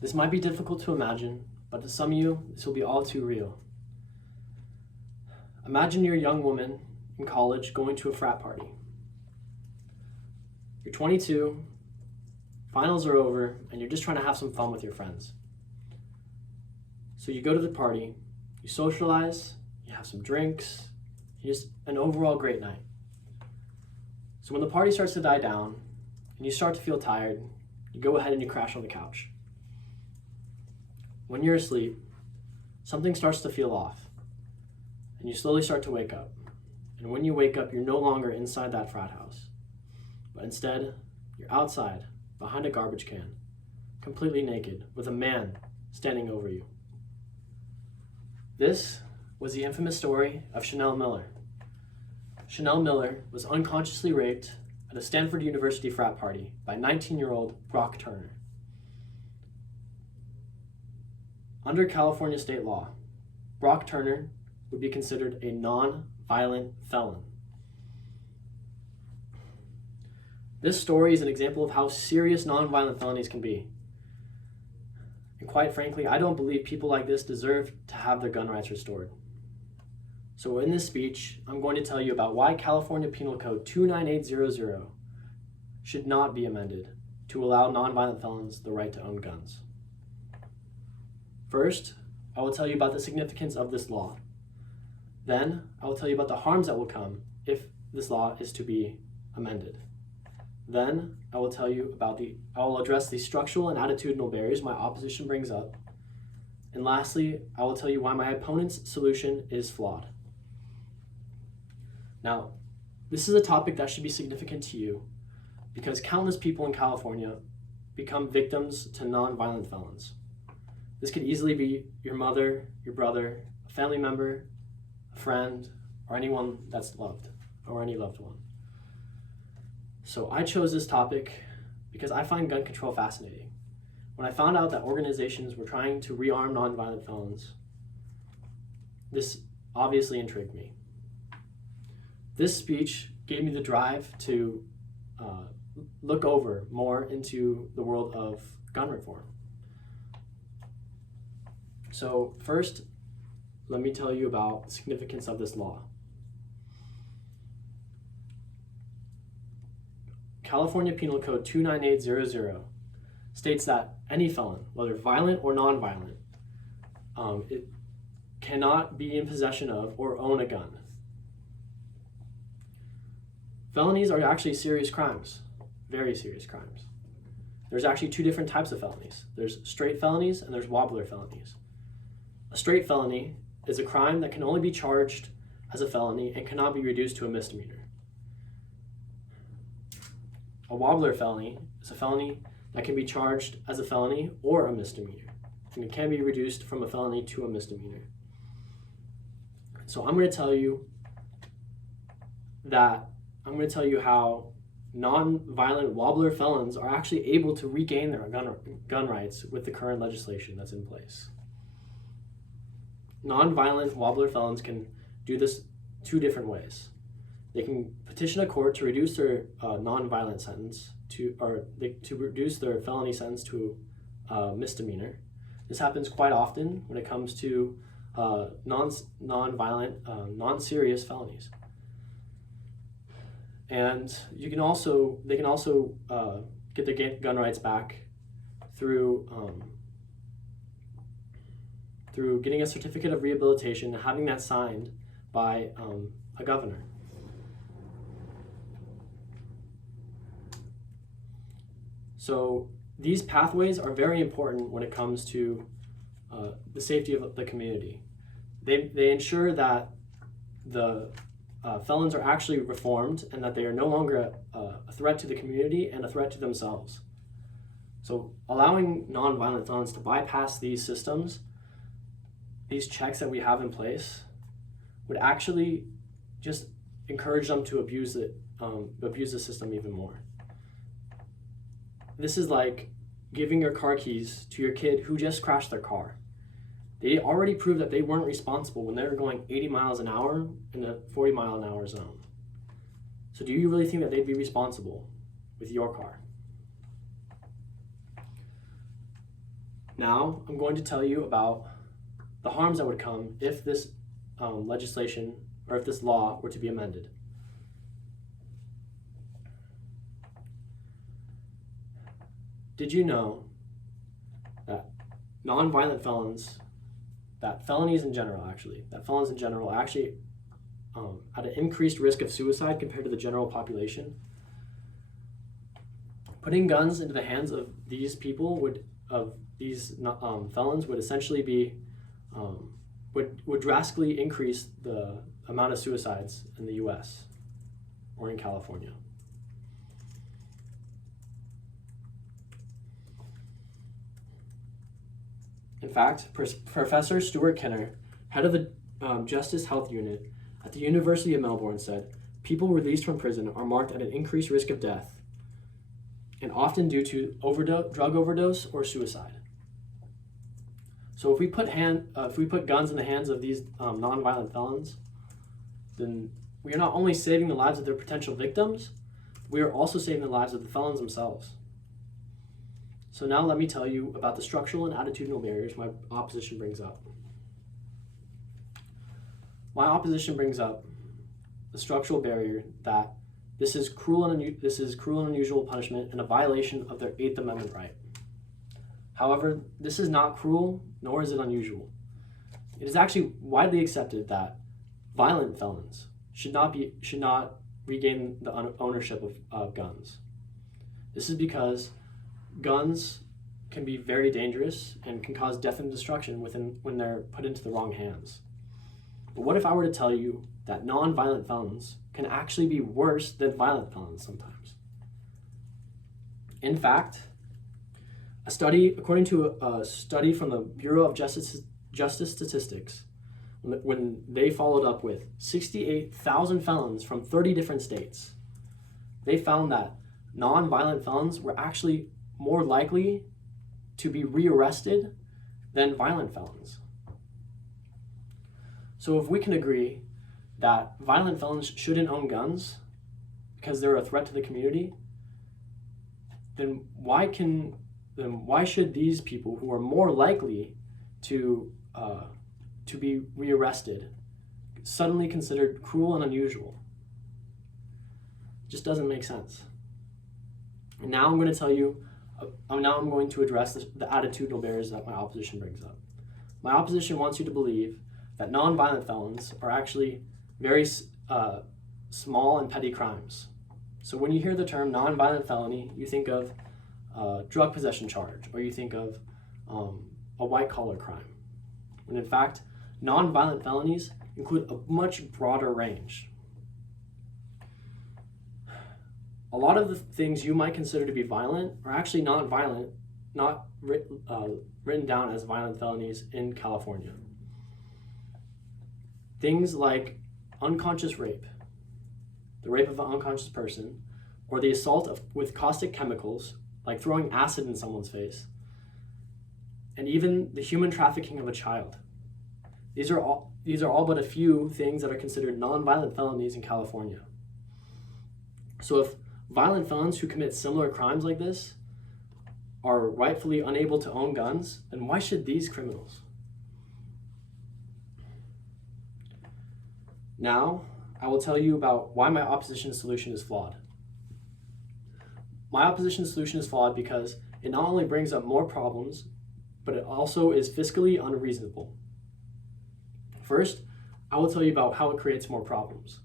This might be difficult to imagine, but to some of you, this will be all too real. Imagine you're a young woman in college going to a frat party. You're 22, finals are over, and you're just trying to have some fun with your friends. So you go to the party, you socialize, you have some drinks, just an overall great night. So when the party starts to die down and you start to feel tired, you go ahead and you crash on the couch. When you're asleep, something starts to feel off and you slowly start to wake up. And when you wake up, you're no longer inside that frat house, but instead you're outside behind a garbage can, completely naked, with a man standing over you. This was the infamous story of Chanel Miller. Chanel Miller was unconsciously raped at a Stanford University frat party by 19-year-old Brock Turner. Under California state law, Brock Turner would be considered a non-violent felon. This story is an example of how serious non-violent felonies can be. And quite frankly, I don't believe people like this deserve to have their gun rights restored. So in this speech, I'm going to tell you about why California Penal Code 29800 should not be amended to allow non-violent felons the right to own guns. First, I will tell you about the significance of this law. Then, I will tell you about the harms that will come if this law is to be amended. Then, I will address the structural and attitudinal barriers my opposition brings up. And lastly, I will tell you why my opponent's solution is flawed. Now, this is a topic that should be significant to you because countless people in California become victims to non-violent felons. This could easily be your mother, your brother, a family member, a friend, or anyone that's loved, or any loved one. So I chose this topic because I find gun control fascinating. When I found out that organizations were trying to rearm nonviolent felons, this obviously intrigued me. This speech gave me the drive to look over more into the world of gun reform. So first, let me tell you about the significance of this law. California Penal Code 29800 states that any felon, whether violent or non-violent, it cannot be in possession of or own a gun. Felonies are actually serious crimes, very serious crimes. There's actually two different types of felonies. There's straight felonies and there's wobbler felonies. A straight felony is a crime that can only be charged as a felony and cannot be reduced to a misdemeanor. A wobbler felony is a felony that can be charged as a felony or a misdemeanor, and it can be reduced from a felony to a misdemeanor. So I'm going to tell you how non-violent wobbler felons are actually able to regain their gun rights with the current legislation that's in place. Non-violent wobbler felons can do this two different ways. They can petition a court to reduce their non-violent sentence to reduce their felony sentence to misdemeanor. This happens quite often when it comes to non-violent, non-serious felonies. And they can also get their gun rights back through getting a certificate of rehabilitation and having that signed by a governor. So these pathways are very important when it comes to the safety of the community. They ensure that the felons are actually reformed and that they are no longer a threat to the community and a threat to themselves. So allowing nonviolent felons to bypass these systems, these checks that we have in place, would actually just encourage them to abuse the system even more. This is like giving your car keys to your kid who just crashed their car. They already proved that they weren't responsible when they were going 80 miles an hour in a 40 mile an hour zone. So do you really think that they'd be responsible with your car? Now I'm going to tell you about the harms that would come if this legislation or if this law were to be amended. Did you know that nonviolent felons, that felons in general actually at an increased risk of suicide compared to the general population? Putting guns into the hands of these people felons would essentially be would drastically increase the amount of suicides in the U.S. or in California. In fact, Professor Stuart Kenner, head of the Justice Health Unit at the University of Melbourne, said, "People released from prison are marked at an increased risk of death, and often due to drug overdose or suicide." So if we put guns in the hands of these nonviolent felons, then we are not only saving the lives of their potential victims, we are also saving the lives of the felons themselves. So now let me tell you about the structural and attitudinal barriers my opposition brings up. My opposition brings up the structural barrier that this is cruel and unusual punishment and a violation of their 8th Amendment right. However, this is not cruel, nor is it unusual. It is actually widely accepted that violent felons should not regain the ownership of guns. This is because guns can be very dangerous and can cause death and destruction when they're put into the wrong hands. But what if I were to tell you that non-violent felons can actually be worse than violent felons sometimes? In fact, according to a study from the Bureau of Justice Statistics, when they followed up with 68,000 felons from 30 different states, they found that non-violent felons were actually more likely to be rearrested than violent felons. So if we can agree that violent felons shouldn't own guns because they're a threat to the community, then why should these people who are more likely to be rearrested suddenly considered cruel and unusual? It just doesn't make sense. And now I'm going to address the attitudinal barriers that my opposition brings up. My opposition wants you to believe that nonviolent felons are actually very small and petty crimes. So when you hear the term nonviolent felony, you think of drug possession charge, or you think of a white-collar crime. When in fact, nonviolent felonies include a much broader range. A lot of the things you might consider to be violent are actually not violent, not written down as violent felonies in California. Things like unconscious rape, the rape of an unconscious person, or the assault with caustic chemicals, like throwing acid in someone's face, and even the human trafficking of a child. These are all but a few things that are considered non-violent felonies in California. So if violent felons who commit similar crimes like this are rightfully unable to own guns, then why should these criminals? Now, I will tell you about why my opposition solution is flawed. My opposition solution is flawed because it not only brings up more problems, but it also is fiscally unreasonable. First, I will tell you about how it creates more problems.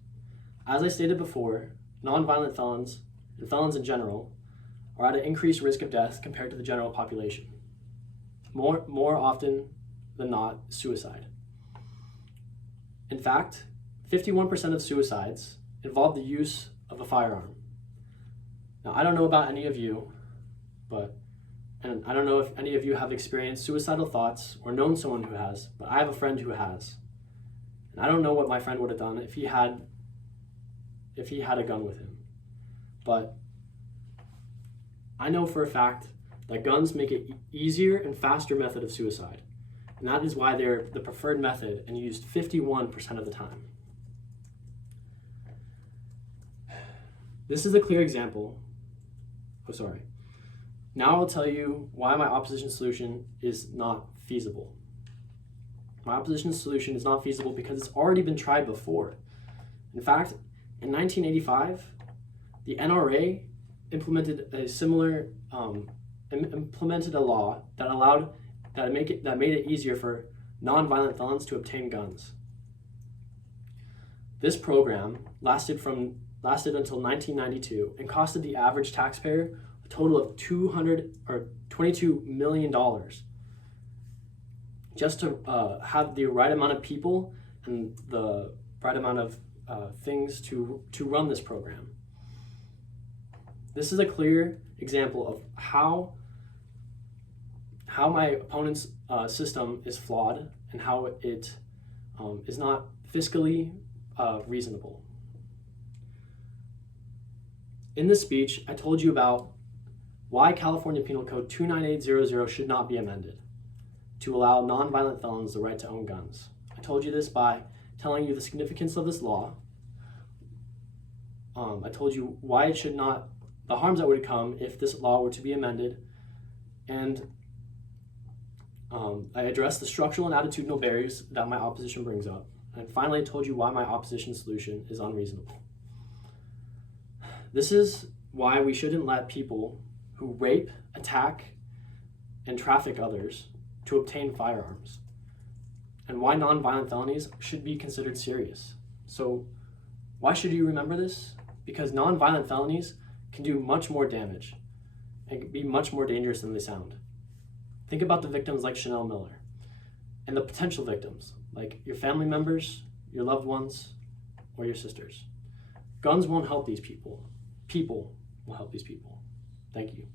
As I stated before, nonviolent felons, and felons in general, are at an increased risk of death compared to the general population. More often than not, suicide. In fact, 51% of suicides involve the use of a firearm. Now, I don't know about any of you, and I don't know if any of you have experienced suicidal thoughts or known someone who has, but I have a friend who has. And I don't know what my friend would have done if he had a gun with him. But I know for a fact that guns make it easier and faster method of suicide. And that is why they're the preferred method and used 51% of the time. This is a clear example. Now I'll tell you why my opposition solution is not feasible. My opposition solution is not feasible because it's already been tried before. In fact, in 1985, the NRA implemented implemented a law that made it easier for nonviolent felons to obtain guns. This program lasted until 1992 and costed the average taxpayer a total of $22 million just to have the right amount of people and the right amount of things to run this program. This is a clear example of how my opponent's system is flawed and how it is not fiscally reasonable. In this speech, I told you about why California Penal Code 29800 should not be amended to allow nonviolent felons the right to own guns. I told you this by telling you the significance of this law. I told you why it should not, the harms that would come if this law were to be amended, and I addressed the structural and attitudinal barriers that my opposition brings up. And finally, I told you why my opposition solution is unreasonable. This is why we shouldn't let people who rape, attack, and traffic others to obtain firearms, and why nonviolent felonies should be considered serious. So why should you remember this? Because nonviolent felonies can do much more damage and be much more dangerous than they sound. Think about the victims like Chanel Miller and the potential victims like your family members, your loved ones, or your sisters. Guns won't help these people. People will help these people. Thank you.